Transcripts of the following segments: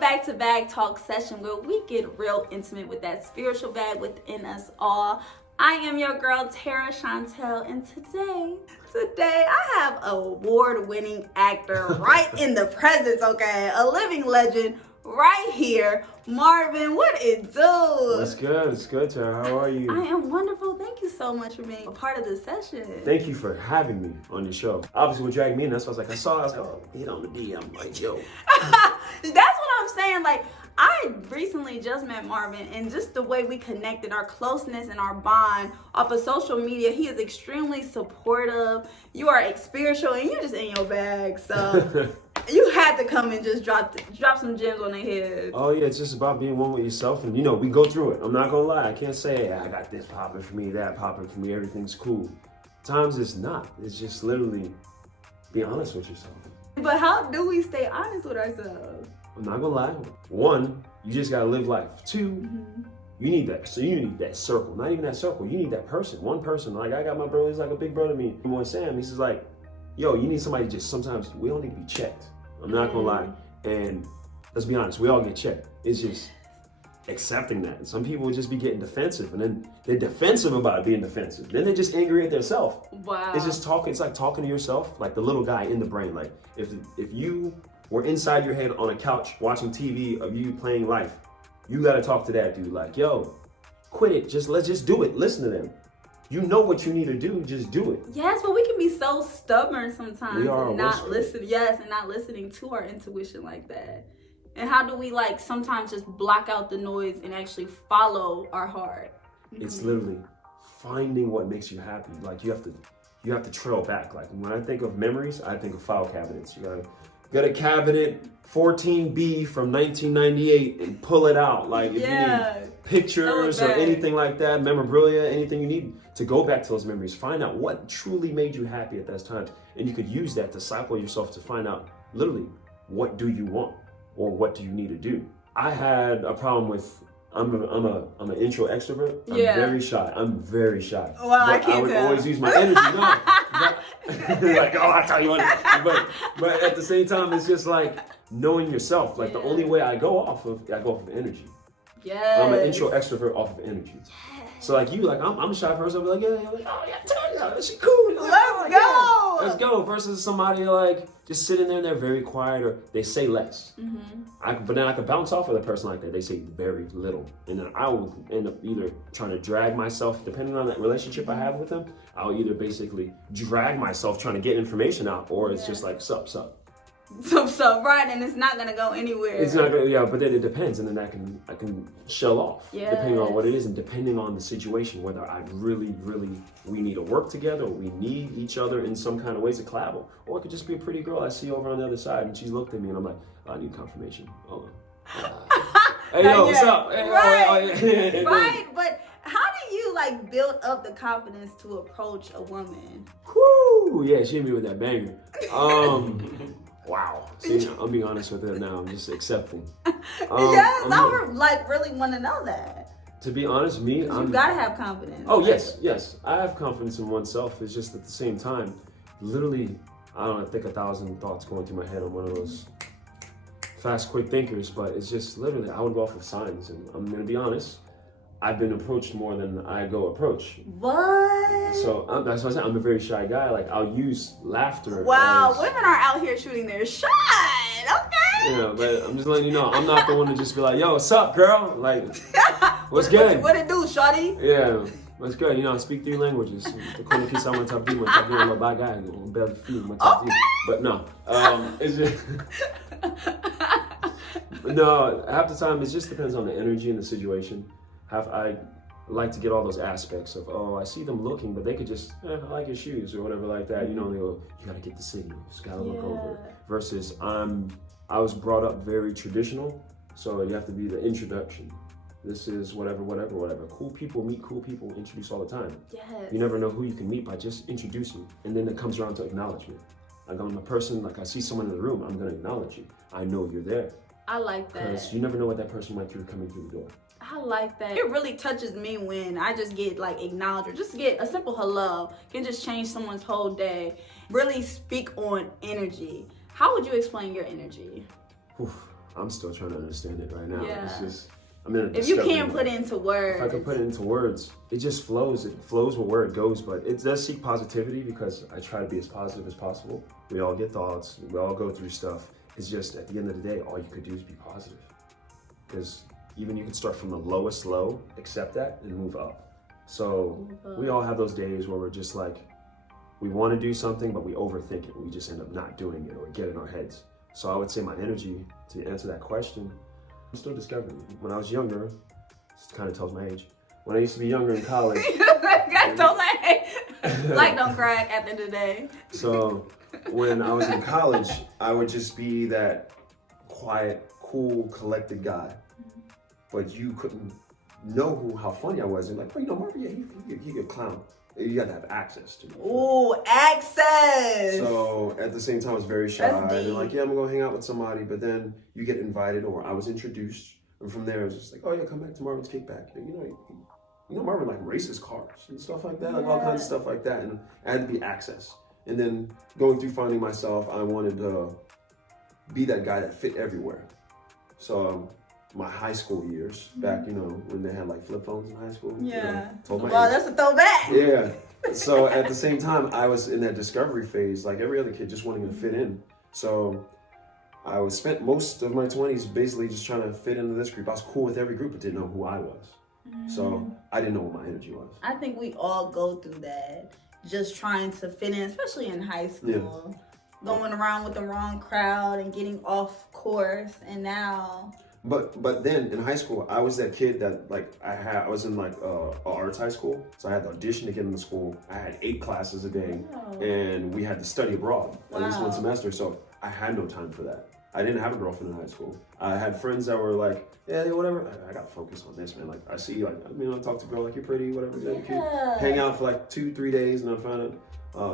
back to Bag Talk session where we get real intimate with that spiritual bag within us all. I am your girl, Tara Chantel, and today I have an award-winning actor right in the presence, okay? A living legend right here. Marvin, what it do? It's good. It's good, Tara. How are you? I am wonderful. Thank you so much for being a part of this session. Thank you for having me on your show. Obviously, what dragged me in, that's why I was like, oh, hit on the DM. Like, yo. That's what I'm saying. Like, I recently just met Marvin, and just the way we connected, our closeness and our bond off of social media, he is extremely supportive. You are spiritual, and you're just in your bag. So you had to come and just drop some gems on their head. Oh yeah, it's just about being one with yourself, and we go through it. I'm not gonna lie. I can't say, hey, I got this popping for me, that popping for me. Everything's cool. Times it's not. It's just literally be honest with yourself. But how do we stay honest with ourselves? I'm not gonna lie. One, you just gotta live life. Two, you need that. So you need that circle. Not even that circle. You need that person. One person. Like I got my brother. He's like a big brother to me. My boy Sam. He's just like, yo, you need somebody. Just sometimes we all need to be checked. I'm not gonna lie. And let's be honest. We all get checked. It's just accepting that. Some people will just be getting defensive, and then they're defensive about being defensive. Then they're just angry at themselves. Wow. It's just talking. It's like talking to yourself, like the little guy in the brain. Like if you were inside your head on a couch watching TV of you playing life, you gotta talk to that dude. Like, yo, quit it. Let's just do it. Listen to them. You know what you need to do. Just do it. Yes, but we can be so stubborn sometimes We are and not listen. Yes, and not listening to our intuition like that. And how do we sometimes just block out the noise and actually follow our heart? It's literally finding what makes you happy. Like you have to trail back. Like when I think of memories, I think of file cabinets. You gotta get a cabinet 14B from 1998 and pull it out. Like if you need pictures or anything like that, memorabilia, anything you need to go back to those memories, find out what truly made you happy at that time, and you could use that to cycle yourself to find out literally what do you want or what do you need to do. I had a problem with I'm an intro extrovert. I'm very shy. Well, I but can't I would tell. always use my energy. Like, oh, I tell you what. But at the same time, it's just like knowing yourself. Like the only way I go off of energy. Yes. I'm an intro extrovert off of energy. Yes. So like you, like I'm a shy person. I'll be like, yeah, like, oh yeah, tell you, she cool. Like, let's go. Versus somebody like just sitting there and they're very quiet or they say less. But then I could bounce off of the person like that. They say very little, and then I will end up either trying to drag myself, depending on that relationship I have with them. I'll either basically drag myself trying to get information out, or it's just like sup. So right, and it's not gonna go anywhere. It's not gonna, but then it depends, and then I can shell off depending on what it is and depending on the situation, whether I really we need to work together, or we need each other in some kind of ways to collab, or it could just be a pretty girl I see over on the other side, and she's looked at me, and I'm like, I need confirmation. Hold on. Hey yo, what's up? Hey, Right, but how do you build up the confidence to approach a woman? Whoo, yeah, she hit me with that banger. Wow. See, I'm being honest with her now. I'm just accepting. I would really want to know that. To be honest, me, you gotta have confidence. Oh yes. I have confidence in oneself. It's just at the same time, literally, I don't know, I think 1,000 thoughts going through my head. I'm one of those fast, quick thinkers, but it's just literally, I would go off of signs, and I'm gonna be honest. I've been approached more than I go approach. What? So that's what I said. I'm a very shy guy. Like I'll use laughter. Wow, women are out here shooting their shot. Okay. Yeah, but I'm just letting you know, I'm not the one to just be like, yo, what's up, girl? Like, what's good? What it do, shawty? Yeah, what's good? I speak 3 languages. The corner piece I want to do, but no, it's just. No, half the time it just depends on the energy and the situation. I like to get all those aspects of, oh, I see them looking, but they could just, I like your shoes or whatever like that. They go, you gotta get the signal, you just gotta look over it. Versus I was brought up very traditional, so you have to be the introduction. This is whatever. Cool people meet cool people, introduce all the time. Yes. You never know who you can meet by just introducing, and then it comes around to acknowledgement. Like I'm a person, like I see someone in the room, I'm gonna acknowledge you. I know you're there. I like that. Because you never know what that person went through coming through the door. I like that. It really touches me when I just get acknowledged, or just get a simple hello can just change someone's whole day. Really speak on energy. How would you explain your energy? I'm still trying to understand it right now. Yeah. It's just, I'm in a If you discovery can't mode. put it into words. If I could put it into words, it just flows. It flows where it goes, but it does seek positivity because I try to be as positive as possible. We all get thoughts. We all go through stuff. It's just at the end of the day, all you could do is be positive. Because even you can start from the lowest low, accept that, and move up. So we all have those days where we're just like, we want to do something, but we overthink it. We just end up not doing it or get in our heads. So I would say my energy to answer that question, I'm still discovering it. When I was younger, this kind of tells my age. When I used to be younger in college. Don't like don't crack at the end of the day. So when I was in college, I would just be that quiet, cool, collected guy. But you couldn't know how funny I was. And like, well, you know, Marvin, yeah, he could clown. You got to have access to me. Ooh, access. So at the same time, I was very shy. That's deep. And like, yeah, I'm gonna go hang out with somebody. But then you get invited, or I was introduced, and from there it was just like, oh yeah, come back to Marvin's Kickback. You know, Marvin like races cars and stuff like that, like all kinds of stuff like that. And I had to be access. And then going through finding myself, I wanted to be that guy that fit everywhere. So my high school years, back, you know, when they had like flip phones in high school. Yeah. You know, Wow, that's a throwback. Yeah. So at the same time, I was in that discovery phase, like every other kid, just wanting to fit in. So I was spent most of my 20s basically just trying to fit into this group. I was cool with every group, but didn't know who I was. So I didn't know what my energy was. I think we all go through that, just trying to fit in, especially in high school. Yeah. Going around with the wrong crowd and getting off course, and now. But then in high school, I was that kid that like I was in like a arts high school, so I had to audition to get into school. I had 8 classes a day, and we had to study abroad at least one semester. So I had no time for that. I didn't have a girlfriend in high school. I had friends that were like, yeah, whatever. I gotta focus on this, man. Like I see, like I talk to a girl like you're pretty, whatever. Yeah. Hang out for like 2-3 days, and I found out.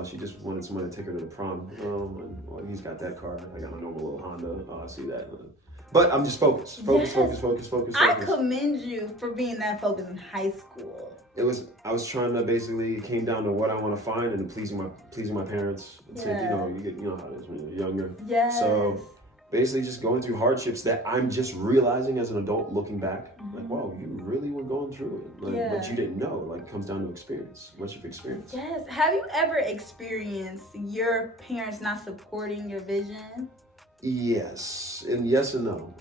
She just wanted somebody to take her to the prom. And, well, he's got that car. I got my normal little Honda. I see that. But I'm just focused. Focus. I commend you for being that focused in high school. I was trying to basically, it came down to what I want to find and pleasing my parents. It's like, you know how it is when you're younger. Yes. So basically just going through hardships that I'm just realizing as an adult looking back, like, wow, you really were going through it. Like, but you didn't know. Like, it comes down to experience. What you've experienced. Yes. Have you ever experienced your parents not supporting your vision? Yes, and yes and no.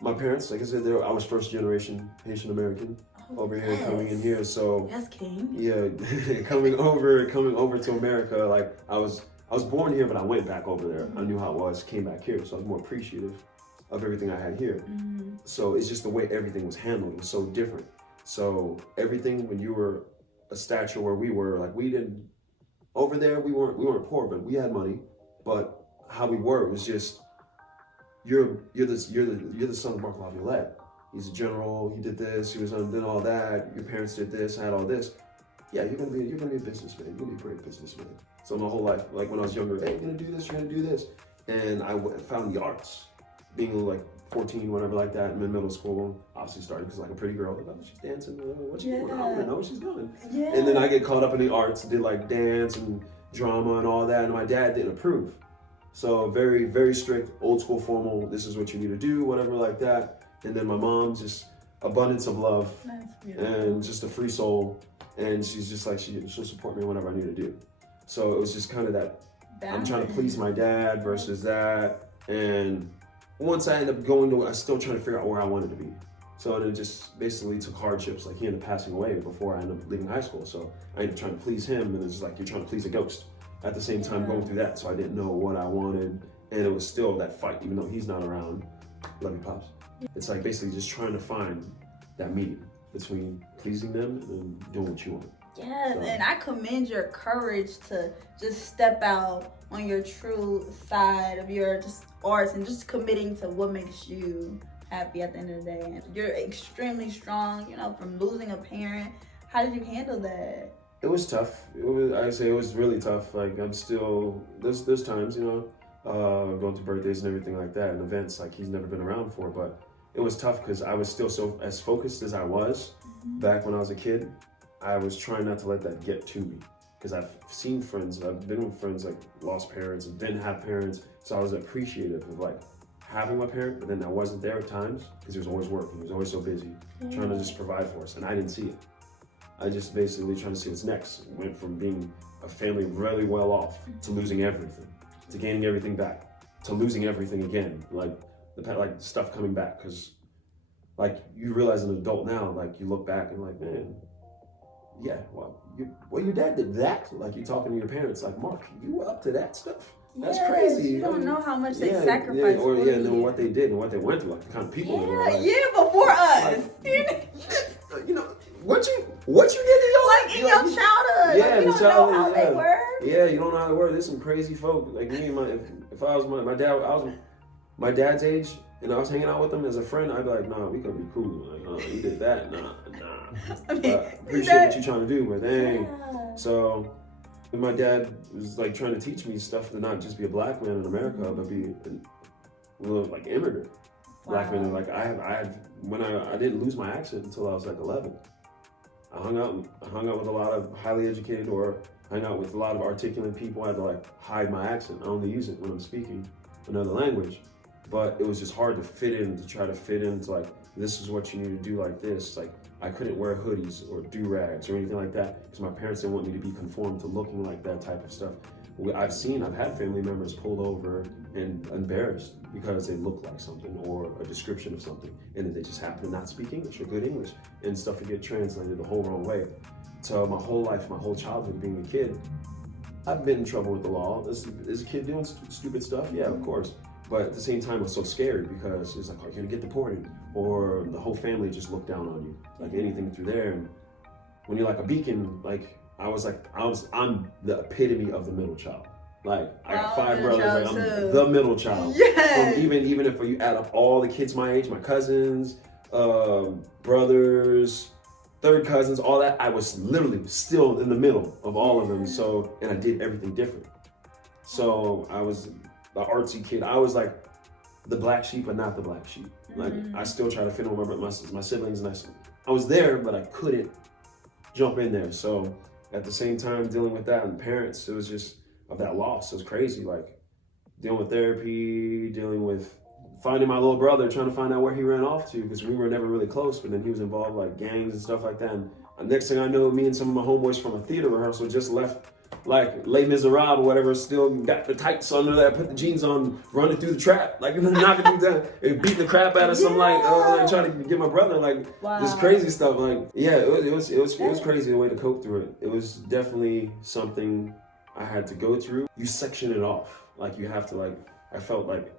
My parents, like I said, I was first generation Haitian American over here, coming in here. So yes, King. Yeah, coming over to America. Like I was born here, but I went back over there. I knew how it was. Came back here, so I was more appreciative of everything I had here. So it's just the way everything was handled was so different. So everything when you were a stature where we were, like we didn't over there. We weren't poor, but we had money, but how we were was just you're the son of Mark Laviolette. He's a general. He did this. He did all that. Your parents did this. Had all this. Yeah, you're gonna be a businessman. You're gonna be a great businessman. So my whole life, like when I was younger, hey, you're gonna do this. You're gonna do this. And I found the arts. Being like 14, whatever like that, I'm in middle school. Obviously started because like a pretty girl. Like, oh, she's dancing. What's she doing? I don't even know what she's doing. Yeah. And then I get caught up in the arts. Did like dance and drama and all that. And my dad didn't approve. So very, very strict, old school, formal, this is what you need to do, whatever like that. And then my mom, just abundance of love and just a free soul. And she's just like, she'll support me in whatever I need to do. So it was just kind of that, I'm trying to please my dad versus that. And once I ended up I still trying to figure out where I wanted to be. So it just basically took hardships. Like he ended up passing away before I ended up leaving high school. So I ended up trying to please him. And it's like, you're trying to please a ghost. At the same time going through that, so I didn't know what I wanted, and it was still that fight, even though he's not around. Love you, Pops. It's like basically just trying to find that medium between pleasing them and doing what you want. Yes, and I commend your courage to just step out on your true side of your just arts and just committing to what makes you happy at the end of the day. You're extremely strong, you know, from losing a parent. How did you handle that? It was tough. It was really tough. Like I'm still, there's times, you know, going to birthdays and everything like that and events like he's never been around for, but it was tough because I was still so as focused as I was back when I was a kid. I was trying not to let that get to me because I've seen friends, I've been with friends like lost parents and didn't have parents. So I was appreciative of like, having my parent, but then I wasn't there at times because he was always working. He was always so busy trying to just provide for us, and I didn't see it. I just basically trying to see what's next. Went from being a family really well off to losing everything, to gaining everything back, to losing everything again. Like stuff coming back, because like you realize as an adult now, like you look back and like, man, yeah, well, your dad did that. Like you're talking to your parents, like, Mark, you were up to that stuff. That's crazy. You don't know how much they sacrificed. And then what they did and what they went through, like the kind of people they were. Like, before us. Like, you know, what you did to your like in your childhood. Yeah, like, you don't know how they were. Yeah, you don't know how they were. There's some crazy folk. Like me and if I was my dad's age and I was hanging out with him as a friend, I'd be like, nah, we could be cool. Like, nah, you did that, nah. I mean, appreciate what you're trying to do, but dang. Yeah. So my dad was like trying to teach me stuff to not just be a black man in America, but be like immigrant black man. Like I didn't lose my accent until I was like 11. I hung out with a lot of highly educated or hung out with a lot of articulate people. I had to like hide my accent. I only use it when I'm speaking another language. But it was just hard to try to fit into like, this is what you need to do like this. Like I couldn't wear hoodies or do-rags or anything like that because my parents didn't want me to be conformed to looking like that type of stuff. I've had family members pulled over and embarrassed because they look like something or a description of something, and then they just happen to not speak English or good English, and stuff would get translated the whole wrong way. So my whole life, my whole childhood being a kid, I've been in trouble with the law. Is a kid doing stupid stuff? Yeah, of course. But at the same time, I was so scared because it's like, oh, you're gonna get deported, or the whole family just looked down on you, like anything through there. And when you're like a beacon, like I'm the epitome of the middle child. Like I got 5 brothers, like I'm the middle child. Yes. Even if you add up all the kids my age, my cousins, brothers, third cousins, all that, I was literally still in the middle of all of them. So, and I did everything different. So I was the artsy kid. I was like the black sheep, but not the black sheep. Like I still try to fit in with my siblings, and I was there, but I couldn't jump in there. So at the same time, dealing with that and parents, it was just of that loss. It was crazy. Like dealing with therapy, dealing with finding my little brother, trying to find out where he ran off to, because we were never really close. But then he was involved like gangs and stuff like that. And next thing I know, me and some of my homeboys from a theater rehearsal just left. Like Les Miserables or whatever, still got the tights under there, put the jeans on, running through the trap, like knocking things down, and beating the crap out of some like trying to get my brother, like this crazy stuff. Like it was crazy the way to cope through it. It was definitely something I had to go through. You section it off, like you have to like. I felt like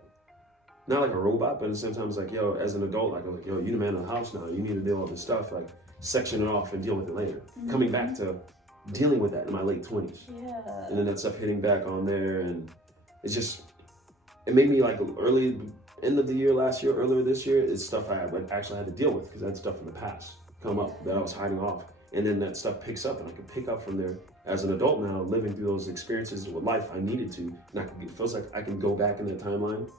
not like a robot, but at the same time, it's like, yo, as an adult, like yo, you the man of the house now. You need to deal with this stuff, like section it off and deal with it later. Coming back to dealing with that in my late 20s. Yeah. And then that stuff hitting back on there, and it made me like end of the year last year, earlier this year, it's stuff I actually had to deal with because I had stuff in the past come up that I was hiding off. And then that stuff picks up, and I can pick up from there as an adult now, living through those experiences with life I needed to. And it feels like I can go back in that timeline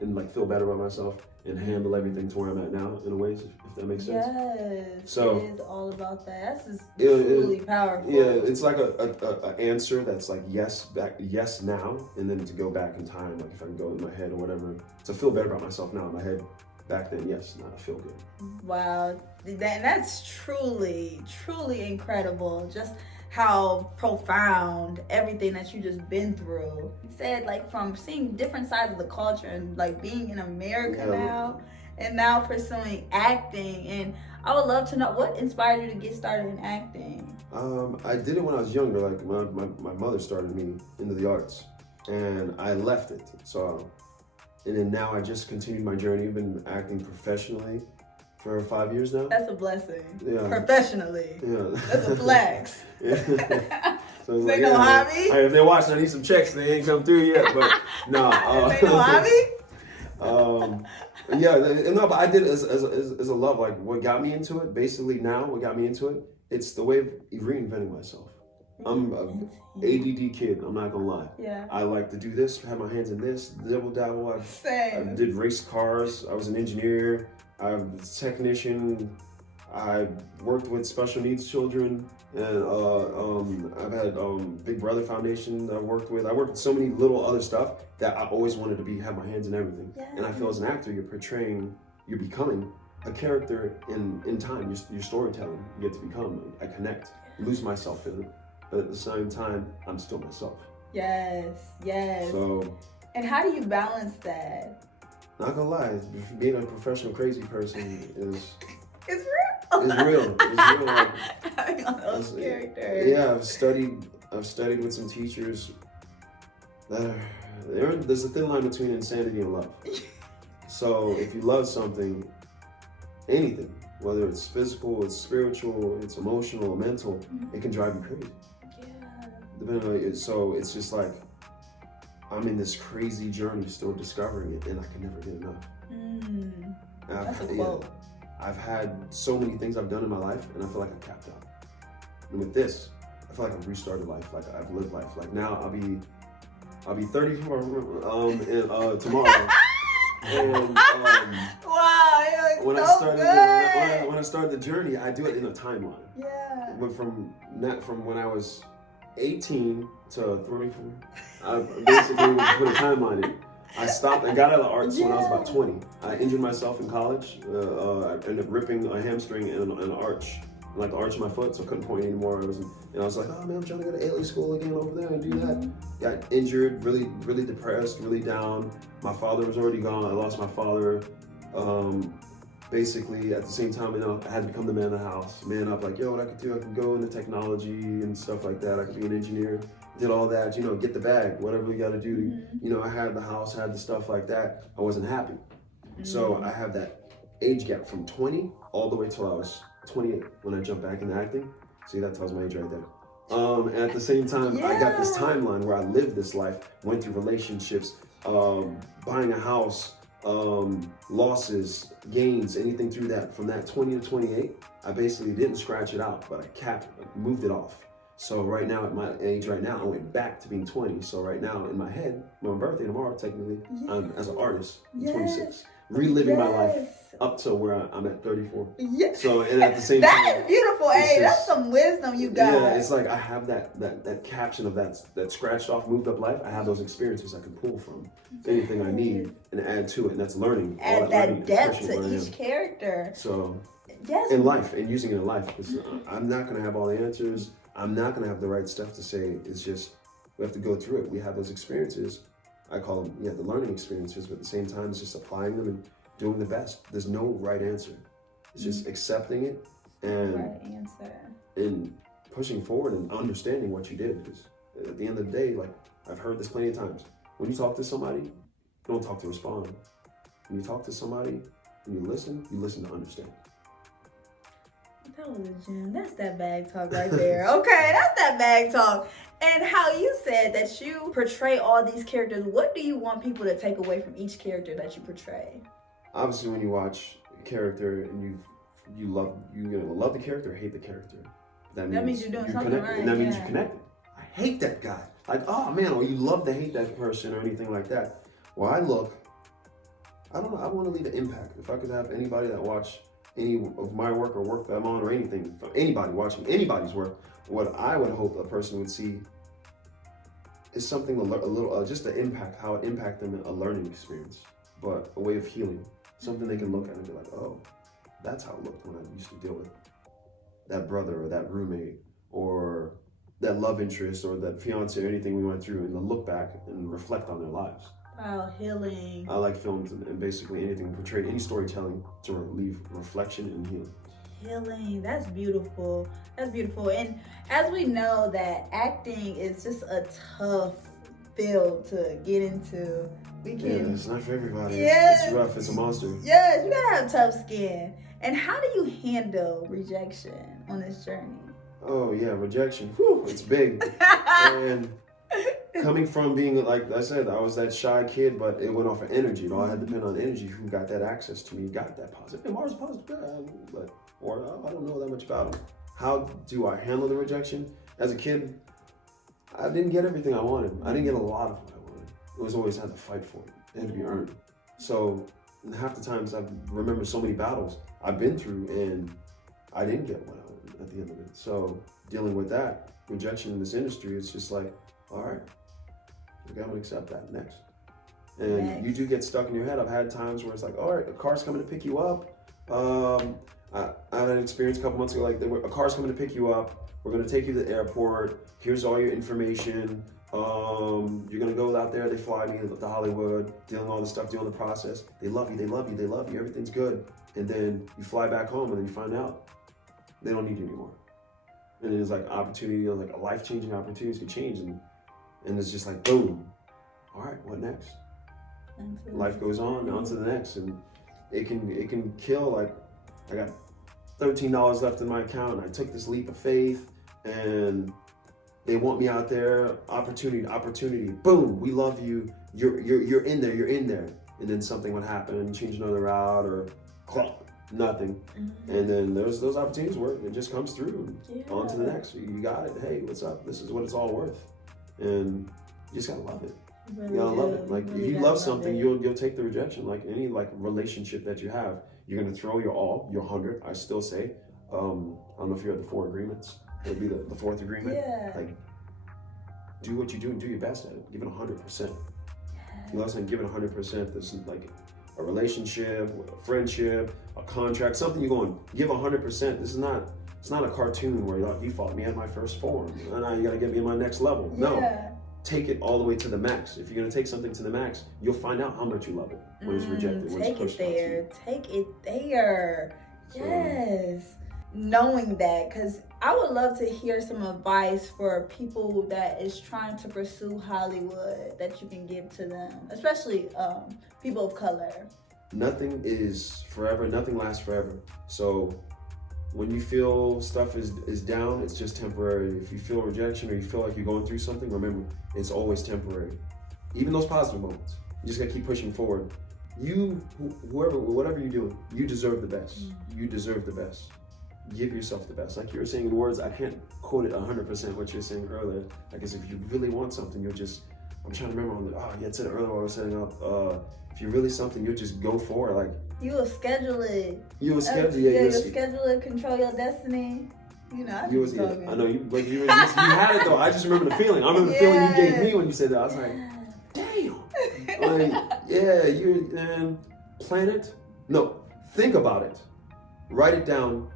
and like feel better about myself and handle everything to where I'm at now in a way, if that makes sense. Yes, so it is all about that. That's truly powerful. Yeah, it's like a answer that's like yes now, and then to go back in time, like if I can go in my head or whatever, to feel better about myself now in my head. Back then, yes, now I feel good. Wow, that's truly incredible. Just how profound everything that you just been through. You said like from seeing different sides of the culture and like being in America now and now pursuing acting. And I would love to know what inspired you to get started in acting. I did it when I was younger. Like my mother started me into the arts, and I left it. And then now I just continued my journey. I've been acting professionally for 5 years now. That's a blessing. Yeah. Professionally. Yeah. That's a flex. Yeah. So it's they no hobby? If they're watching, I need some checks. They ain't come through yet, but no. They no hobby? But I did it as a love. Like what got me into it, basically now, what got me into it, it's the way of reinventing myself. I'm an ADD kid, I'm not gonna lie. Yeah. I like to do this, have my hands in this, dabble. I did race cars, I was an engineer, I was a technician, I worked with special needs children, and I've had Big Brother Foundation that I worked with. I worked with so many little other stuff that I always wanted to have my hands in everything. Yeah. And I feel as an actor, you're becoming a character in time. Your storytelling, you get to become. I connect, lose myself in it, but at the same time, I'm still myself. Yes. So. And how do you balance that? Not gonna lie, being a professional crazy person is. It's real. It's real. It's real. Like, having all those characters. Yeah, I've studied with some teachers that there's a thin line between insanity and love. So if you love something, anything, whether it's physical, it's spiritual, it's emotional, or mental, it can drive you crazy. Yeah. So it's just like I'm in this crazy journey, still discovering it, and I can never get enough. That's a quote. I've had so many things I've done in my life, and I feel like I'm capped out. And with this, I feel like I've restarted life, like I've lived life. Like now, I'll be 34 tomorrow. And wow, you're when I started the journey, I do it in a timeline. Yeah. Went from when I was 18 to 34. I basically put a timeline in. I got out of the arts when I was about 20. I injured myself in college. I ended up ripping a hamstring and an arch, like the arch of my foot, so I couldn't point anymore. I was like, oh man, I'm trying to go to ALA school again over there and do that. Got injured, really, really depressed, really down. My father was already gone. I lost my father. Basically, at the same time, I had to become the man of the house. Man up, like, yo, what I could do, I could go into technology and stuff like that. I could be an engineer. Did all that, get the bag, whatever we got to do. I had the house, had the stuff like that. I wasn't happy. So I have that age gap from 20 all the way till I was 28 when I jumped back into acting. See, that tells my age right there. And at the same time, I got this timeline where I lived this life, went through relationships, buying a house, losses, gains, anything through that. From that 20 to 28, I basically didn't scratch it out, but I moved it off. So right now, at my age right now, I went back to being 20. So right now, in my head, my birthday tomorrow, technically, I'm as an artist, I'm 26. Reliving my life up to where I'm at 34. Yeah. So, and at the same time. That is beautiful, hey. That's some wisdom you got. Yeah, it's like I have that caption of that scratched off, moved up life. I have those experiences I can pull from anything I need and add to it. And that's learning. Add that depth to each character. So, in life, and using it in life. I'm not going to have all the answers. I'm not going to have the right stuff to say. It's just, we have to go through it. We have those experiences. I call them, the learning experiences, but at the same time, it's just applying them and doing the best. There's no right answer. It's just accepting it and pushing forward and understanding what you did. Because at the end of the day, like I've heard this plenty of times, when you talk to somebody, you don't talk to respond. When you talk to somebody and you listen to understand. That was a gem. That's that bag talk right there. Okay, that's that bag talk. And how you said that you portray all these characters, what do you want people to take away from each character that you portray? Obviously, when you watch a character and you love the character or hate the character, that means you're doing something right. And that means you're connected. I hate that guy. Like, oh man, or you love to hate that person or anything like that. Well, I don't know. I want to leave an impact. If I could have anybody that watch any of my work or work that I'm on or anything, anybody watching anybody's work, what I would hope a person would see is something a little, just the impact, how it impact them in a learning experience, but a way of healing, something they can look at and be like, oh, that's how it looked when I used to deal with that brother or that roommate or that love interest or that fiance or anything we went through, and to look back and reflect on their lives. Wow, healing. I like films and basically anything portrayed, any storytelling to leave reflection and healing. Healing, that's beautiful. That's beautiful. And as we know that acting is just a tough field to get into. It's not for everybody. It's rough, it's a monster. Yes, you gotta have tough skin. And how do you handle rejection on this journey? Oh yeah, rejection. Whew, it's big. And coming from being, like I said, I was that shy kid, but it went off of energy. It all had to depend on energy. Who got that access to me, got that positive. And Mars positive, or I don't know that much about him. How do I handle the rejection? As a kid, I didn't get everything I wanted. I didn't get a lot of what I wanted. It was always had to fight for it. It had to be earned. So half the times I remember so many battles I've been through, and I didn't get what I wanted at the end of it. So dealing with that rejection in this industry, it's just like, all right, okay, I'm gonna accept that next. And you do get stuck in your head. I've had times where it's like, all right, a car's coming to pick you up. I had an experience a couple months ago, like a car's coming to pick you up. We're gonna take you to the airport. Here's all your information. You're gonna go out there. They fly me to Hollywood, dealing all the stuff, doing the process. They love you, they love you, they love you. Everything's good. And then you fly back home, and then you find out they don't need you anymore. And it is like opportunity, like a life-changing opportunity to change, and it's just like boom. All right, what next? Life goes on to the next, and it can kill. Like, I got $13 left in my account, and I took this leap of faith, and they want me out there. Opportunity. Boom, we love you. You're in there. And then something would happen, change another route, or nothing. And then there's those opportunities where it just comes through. On to the next. You got it. Hey, what's up? This is what it's all worth, and you just gotta love it. You gotta love it. Like, if you love something, you'll take the rejection. Like any like relationship that you have, you're gonna throw your all, your 100. I still say, I don't know if you have the 4 agreements. It'd be the 4th agreement. Yeah. Like, do what you do and do your best at it. Give it 100%. You know what I'm saying? Give it 100%. This is like a relationship, a friendship, a contract, something you're going to give 100%. It's not a cartoon where you're like, you fought me at my first form, and now you got to get me in my next level. No. Take it all the way to the max. If you're gonna take something to the max, you'll find out how much you love it when it's rejected, when it's pushed Take it there. Yes. Knowing that, because I would love to hear some advice for people that is trying to pursue Hollywood that you can give to them, especially people of color. Nothing is forever. Nothing lasts forever. So when you feel stuff is down, it's just temporary. If you feel rejection or you feel like you're going through something, remember, it's always temporary. Even those positive moments, you just gotta keep pushing forward. You, whatever you do, you deserve the best. You deserve the best. Give yourself the best. Like you were saying in words, I can't quote it 100% what you were saying earlier. I guess if you really want something, you'll just, I'm trying to remember you had said it earlier while I was setting up, if you really something, you'll just go for it. Like, you will schedule it. You will schedule it. You'll schedule it, control your destiny. You know, I know you had it though. I just remember the feeling. I remember the feeling you gave me when you said that. I was like, damn. Like, plan it. No, think about it. Write it down.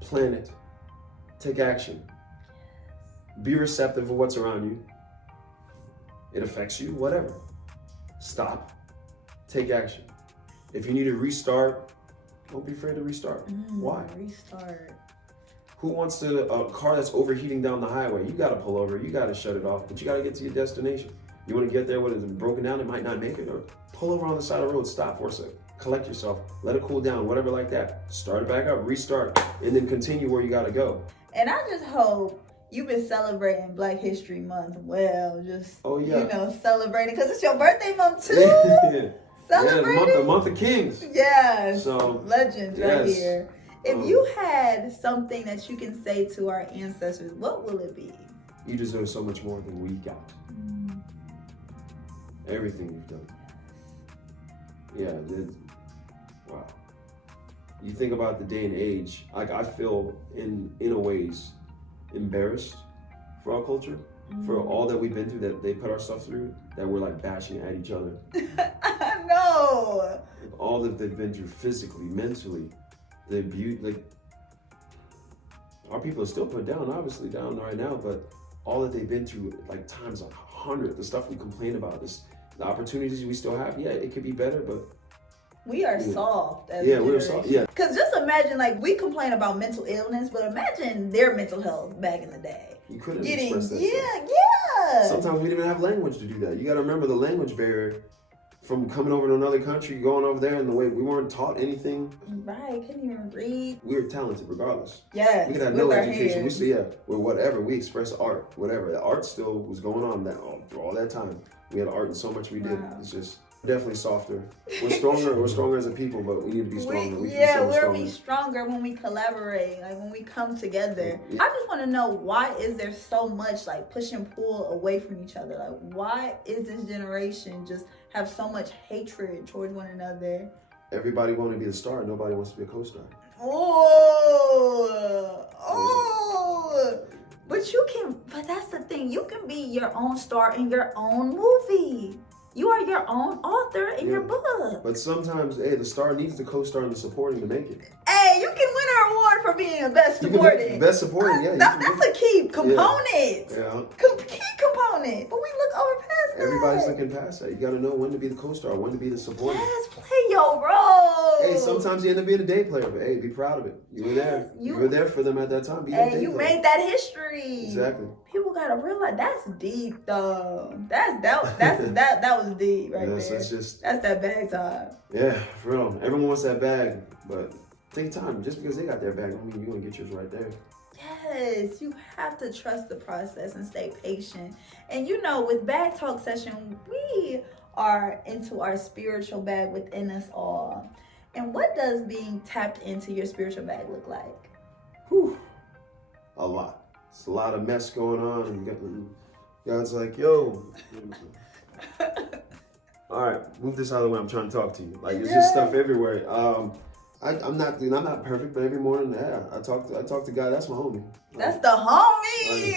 Plan it. Take action. Be receptive of what's around you. It affects you, whatever. Stop. Take action. If you need to restart, don't be afraid to restart. Why? Restart. Who wants a car that's overheating down the highway? You gotta pull over, you gotta shut it off, but you gotta get to your destination. You wanna get there when it's broken down, it might not make it, or pull over on the side of the road, stop for a second, collect yourself, let it cool down, whatever like that. Start it back up, restart, and then continue where you gotta go. And I just hope you've been celebrating Black History Month well, just, celebrating, because it's your birthday month too. Celebrating. The month of Kings. Yes. So legends right here. If you had something that you can say to our ancestors, what will it be? You deserve so much more than we got. Everything you've done. Yeah. Wow. You think about the day and age. Like, I feel in a ways embarrassed for our culture, for all that we've been through, that they put our stuff through, that we're like bashing at each other. I know. All that they've been through physically, mentally, the abuse, like, our people are still put down, obviously down right now, but all that they've been through, like, times 100, the stuff we complain about, the opportunities we still have, it could be better, but we are soft as a generation. We're soft, Because just imagine, like, we complain about mental illness, but imagine their mental health back in the day. You couldn't express that stuff. Yeah. Sometimes we didn't even have language to do that. You got to remember the language barrier from coming over to another country, going over there, and the way we weren't taught anything. Right, couldn't even read. We were talented regardless. Yes, we could have no education. With whatever, we express art, whatever. The art still was going on through all that time. We had art in so much we did. It's just definitely softer. We're stronger as a people, but we need to be stronger. We'll be stronger when we collaborate, like when we come together. Yeah. I just want to know, why is there so much like push and pull away from each other? Like, why is this generation just have so much hatred towards one another? Everybody wants to be the star. Nobody wants to be a co-star. Oh. But that's the thing. You can be your own star in your own movie. You are your own author in your book. But sometimes, hey, the star needs the co-star and the supporting to make it. Hey, you can win an award for being the best supporting. Best supporting, yeah. That's a key component. Yeah. Key component. But we look over past that. Everybody's looking past that. You got to know when to be the co-star, when to be the supporting. Yes, play your role. Hey, sometimes you end up being a day player, but hey, be proud of it. You were there. You were there for them at that time. Be that day you player. made that history. Exactly. People gotta realize that's deep, though. That was deep right there. That's that bag time. Yeah, for real. Everyone wants that bag, but take time. Just because they got their bag, don't mean you're gonna get yours right there. Yes, you have to trust the process and stay patient. And you know, with Bag Talk Session, we are into our spiritual bag within us all. And what does being tapped into your spiritual bag look like? Whew. A lot. It's a lot of mess going on, and God's like, yo. All right, move this out of the way. I'm trying to talk to you. Like, it's just stuff everywhere. I'm not perfect, but every morning, I talk to God. That's my homie. That's the homie.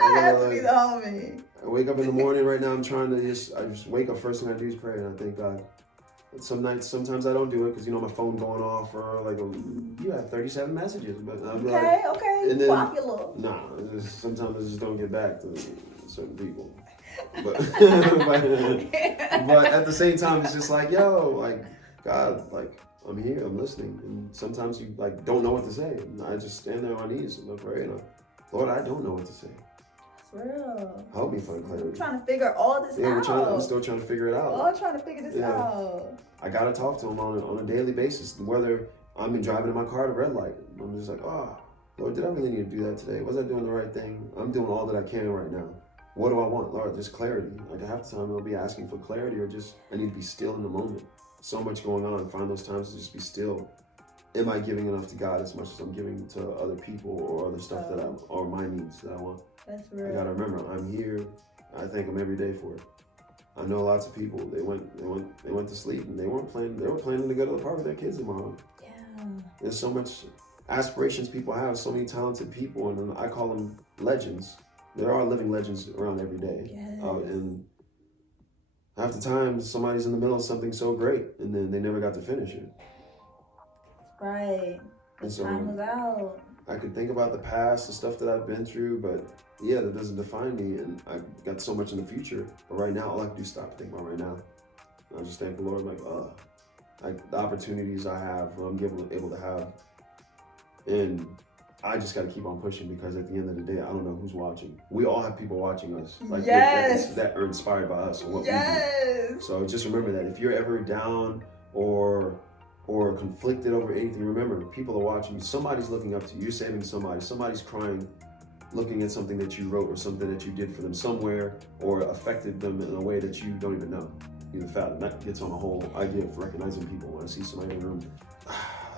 I have to be the homie. I wake up in the morning. Right now, I'm trying to I just wake up. First thing I do is pray, and I thank God. Sometimes I don't do it because my phone going off or like you have 37 messages, but I'm okay, and then, popular. Nah, sometimes I just don't get back to certain people. But but at the same time, it's just like, yo, like God, like I'm here, I'm listening, and sometimes you like don't know what to say. And I just stand there on my knees and I pray, and Lord, I don't know what to say. That's real. Help me find clarity. I'm trying to figure all this out. I'm still trying to figure it out. I'm trying to figure this out. I gotta talk to him on a daily basis, whether I'm driving in my car at a red light. I'm just like, oh, Lord, did I really need to do that today? Was I doing the right thing? I'm doing all that I can right now. What do I want, Lord? Just clarity. Like half the time I'll be asking for clarity, or just I need to be still in the moment. So much going on. Find those times to just be still. Am I giving enough to God as much as I'm giving to other people or other stuff or my needs that I want? That's real. I gotta remember, I'm here. I thank Him every day for it. I know lots of people. They went to sleep and they were planning to go to the park with their kids tomorrow. Yeah. There's so much aspirations people have. So many talented people, and I call them legends. There are living legends around every day. Yes. And half the time, somebody's in the middle of something so great, and then they never got to finish it. Right. The time was out. I could think about the past, the stuff that I've been through, but yeah, that doesn't define me, and I got so much in the future. But right now, all I can do is stop and think about right now. I just thank the Lord, like the opportunities I have, I'm able to have, and I just got to keep on pushing, because at the end of the day, I don't know who's watching. We all have people watching us, like that are inspired by us and what we do. So just remember that if you're ever down or conflicted over anything, remember, people are watching you. Somebody's looking up to you. You're saving somebody. Somebody's crying, looking at something that you wrote or something that you did for them somewhere, or affected them in a way that you don't even know. You're the fathom. That gets on the whole idea of recognizing people. When I see somebody in the room,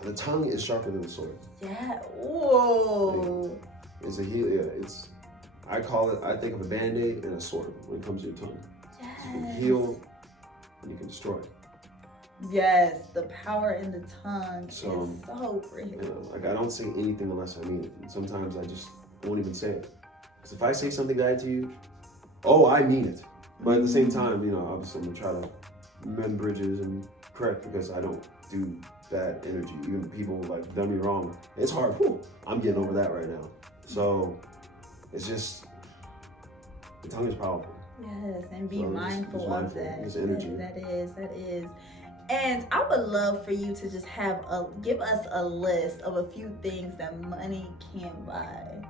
the tongue is sharper than the sword. Yeah. Whoa. It's a heal. Yeah. I call it. I think of a band-aid and a sword when it comes to your tongue. Yes. You can heal and you can destroy. Yes, the power in the tongue is so real. You know, like I don't say anything unless I mean it. And sometimes I won't even say it. Because if I say something bad to you, I mean it. But at the same time, obviously I'm gonna try to mend bridges and correct, because I don't do bad energy. Even people like done me wrong. It's hard. I'm getting over that right now. So it's just, the tongue is powerful. Yes, and be mindful of that. It's energy. That is. And I would love for you to just give us a list of a few things that money can't buy.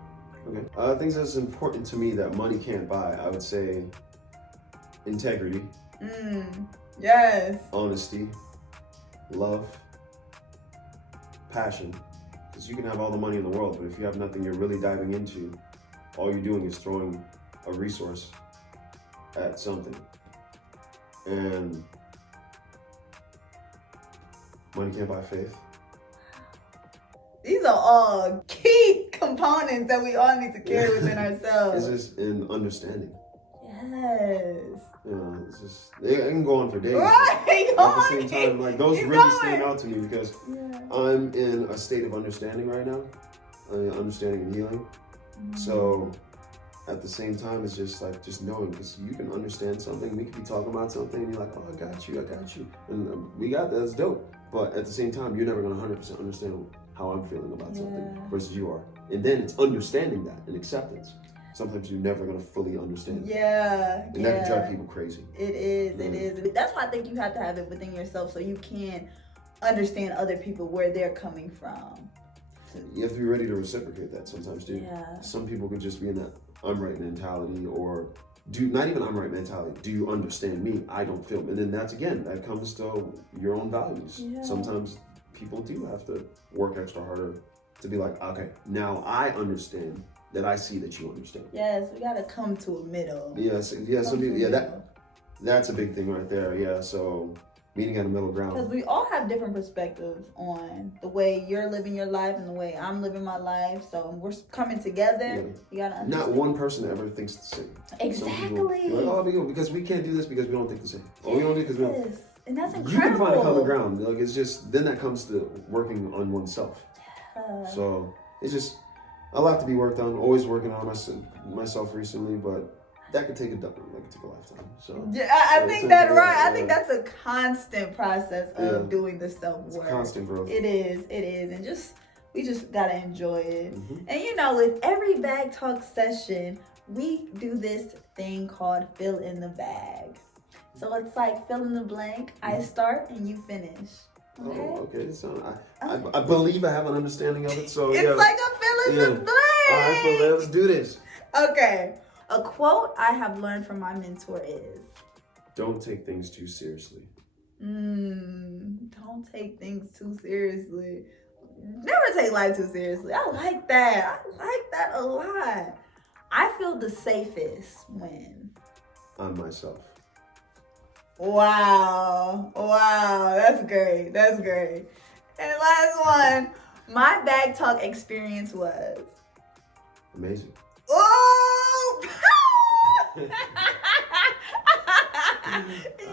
Okay. Things that's important to me that money can't buy, I would say integrity. Yes. Honesty. Love. Passion. Because you can have all the money in the world, but if you have nothing you're really diving into, all you're doing is throwing a resource at something. And money can't buy faith. These are all key components that we all need to carry within ourselves. It's just in understanding. Yes. Yeah, it's just it can go on for days. Right. At the same time, like those Keep really going. stand out to me because I'm in a state of understanding right now, understanding and healing. So at the same time, it's just like just knowing, because you can understand something. We could be talking about something, and you're like, "Oh, I got you, and we got that. That's dope." But at the same time, you're never gonna 100% understand how I'm feeling about something versus you are. And then it's understanding that and acceptance. Sometimes you're never gonna fully understand. Yeah. And that can drive people crazy. It is. It is. That's why I think you have to have it within yourself so you can understand other people where they're coming from. You have to be ready to reciprocate that sometimes too. Yeah. Some people could just be in that I'm right mentality, or not even I'm right mentality. Do you understand me? I don't feel. And then that comes to your own values. Yeah. Sometimes people do have to work extra harder to be like, okay, now I understand that I see that you understand. Yes, we gotta come to a middle. Yes, that's a big thing right there. Yeah, so meeting at a middle ground. Because we all have different perspectives on the way you're living your life and the way I'm living my life. So we're coming together. You gotta understand. Not one person ever thinks the same. Exactly. Like, oh, because we can't do this because we don't think the same. Or we don't do because we don't. And that's incredible. You can find a common ground. Like it's just then that comes to working on oneself. Yeah. So it's just a lot to be worked on. Always working on myself recently, but that could take a lifetime. So yeah, I think that's right. I think that's a constant process of doing the self-work. Constant growth. It is, and we just gotta enjoy it. And with every bag talk session, we do this thing called fill in the bag. So it's like fill in the blank. I start and you finish. Okay? Oh, okay. So I believe I have an understanding of it. So it's like a fill in the blank. All right, so let's do this. Okay. A quote I have learned from my mentor is, don't take things too seriously. Don't take things too seriously. Never take life too seriously. I like that. A lot. I feel the safest when I'm myself. Wow. That's great. And last one, my bag talk experience was amazing. Oh!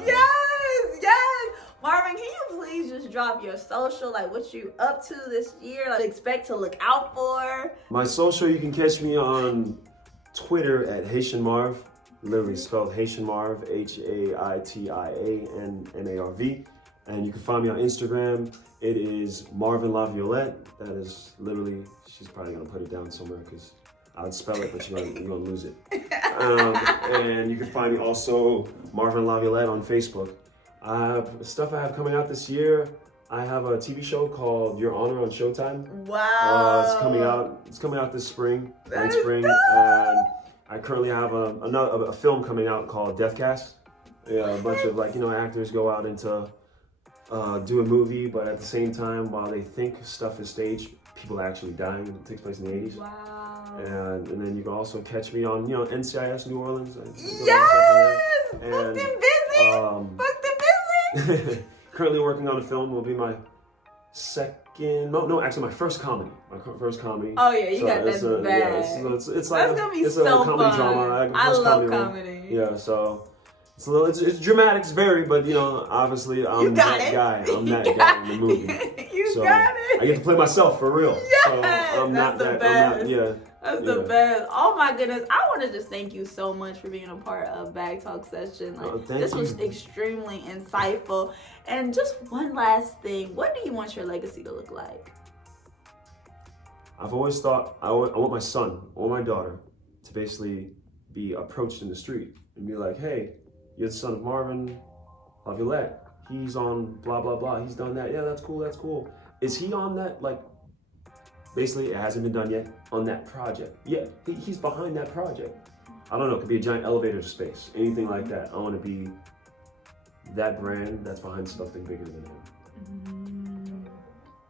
Yes. Marvin, can you please just drop your social, like what you up to this year, like expect to look out for? My social, you can catch me on Twitter at Haitian Marv, literally spelled Haitian Marv, HAITIANMARV. And you can find me on Instagram. It is Marvin Laviolette. That is literally, she's probably gonna put it down somewhere because I would spell it, but you're gonna lose it. And you can find me also Marvin Laviolette on Facebook. Stuff I have coming out this year. I have a TV show called Your Honor on Showtime. Wow. It's coming out this spring. That spring. And I currently have a film coming out called Deathcast. Yeah, a bunch of actors go out into do a movie, but at the same time, while they think stuff is staged, people are actually dying. It takes place in the 80s. Wow. And then you can also catch me on NCIS New Orleans. Yes! And, Booked and busy! currently working on a film. Will be my my first comedy. Oh yeah, you got that in the bag. Yeah, it's like that's gonna be so a comedy fun. drama. I love comedy. Yeah, so it's dramatic, it's very, but obviously I'm that guy. I'm that guy in the movie. You got it. I get to play myself for real. Yes, so I'm that's not the that. best. I'm not. That's the best. Oh my goodness. I want to just thank you so much for being a part of Bag Talk Session. This was extremely insightful. And just one last thing. What do you want your legacy to look like? I've always thought I want my son or my daughter to basically be approached in the street and be like, hey, you're the son of Marvin Laviolette. He's on blah, blah, blah. He's done that. Yeah, that's cool. Is he on that, basically, it hasn't been done yet, on that project? Yeah, he's behind that project. I don't know, it could be a giant elevator space, anything like that. I want to be that brand that's behind something bigger than him.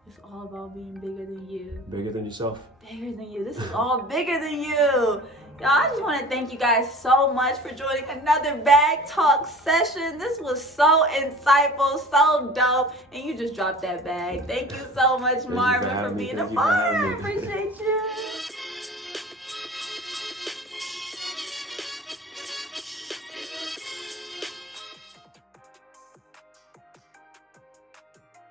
It's all about being bigger than you. Bigger than yourself. Bigger than you. This is all bigger than you. Y'all, I just want to thank you guys so much for joining another Bag Talk session. This was so insightful, so dope, and you just dropped that bag. Thank you so much, Marvin, for being a part. I appreciate you.